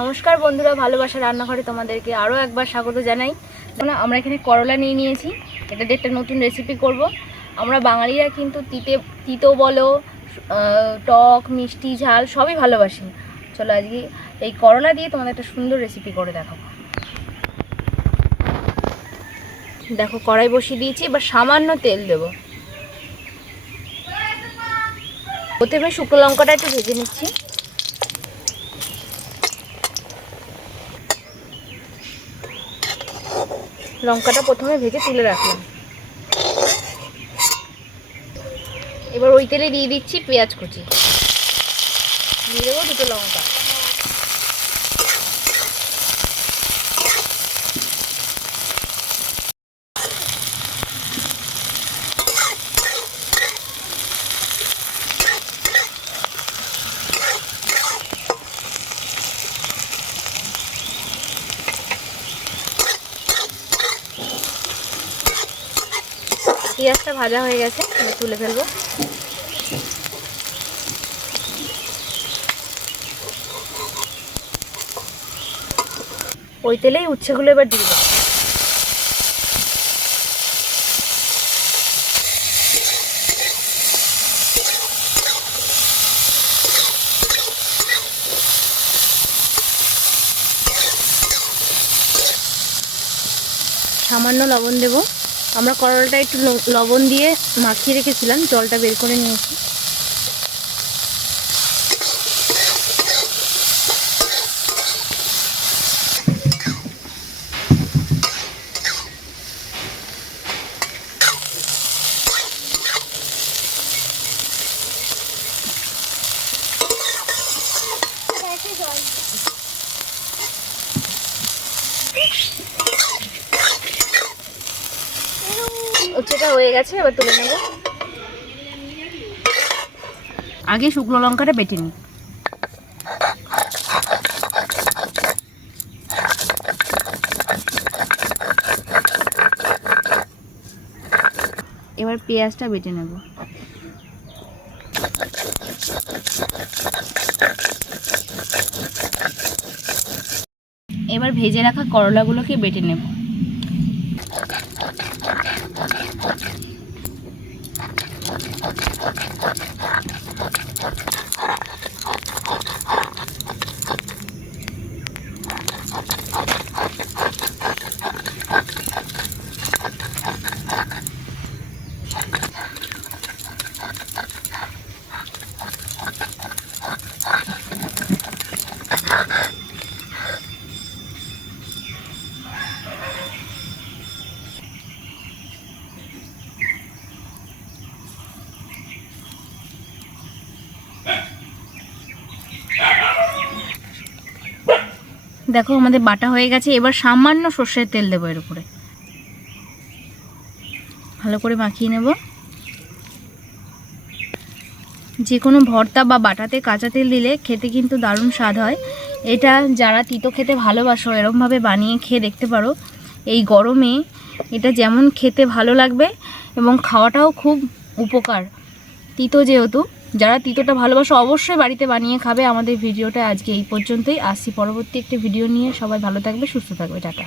নমস্কার বন্ধুরা, ভালোবাসা রান্নাঘরে তোমাদেরকে আরও একবার স্বাগত জানাই। আমরা এখানে করলা নিয়ে নিয়েছি। এটা দিয়ে একটা নতুন রেসিপি করব। আমরা বাঙালিরা কিন্তু তিতো বলো, টক, মিষ্টি, ঝাল সবই ভালোবাসি। চলো আজকে এই করলা দিয়ে তোমাদের একটা সুন্দর রেসিপি করে দেখাবো। দেখো, কড়াই বসিয়ে দিয়েছি, এবার সামান্য তেল দেবো। প্রথমে শুকনো লঙ্কাটা একটু ভেজে নিচ্ছি। লঙ্কাটা প্রথমে ভেজে তুলে রাখলাম। এবার ওই তেলে দিয়ে দিচ্ছি পেঁয়াজ কুচি, দিয়ে দেবো দুটো লঙ্কা। পেঁয়াজটা ভাজা হয়ে গেছে, এবার তুলে ফেলবো। ওই তেলেই উচ্ছেগুলো এবার দিয়ে দেবো। সামান্য লবণ দেব। আমরা করলাটা একটু লবণ দিয়ে মাখিয়ে রেখেছিলাম, জলটা বের করে নিয়েছি। উচ্ছেটা হয়ে গেছে, এবার তুলে নেব। আগে শুকনো লঙ্কাটা বেটে নিই। এবার পেঁয়াজটা বেটে নেব। এবার ভেজে রাখা করলাগুলোকে বেটে নেব। দেখো, আমাদের বাটা হয়ে গেছে। এবার সামান্য সর্ষের তেল দেবো এর উপরে, ভালো করে মাখিয়ে নেব। যে কোনো ভর্তা বা বাটাতে কাঁচা তেল দিলে খেতে কিন্তু দারুণ স্বাদ হয়। এটা যারা তিতো খেতে ভালোবাসো, এরকমভাবে বানিয়ে খেয়ে দেখতে পারো। এই গরমে এটা যেমন খেতে ভালো লাগবে এবং খাওয়াটাও খুব উপকার। তিতো যেহেতু, যারা তিতোটা ভালোবাসো অবশ্যই বাড়িতে বানিয়ে খাবে। আমাদের ভিডিওটা আজকে এই পর্যন্তই। আসছি পরবর্তী একটি ভিডিও নিয়ে। সবাই ভালো থাকবে, সুস্থ থাকবে। টাটা।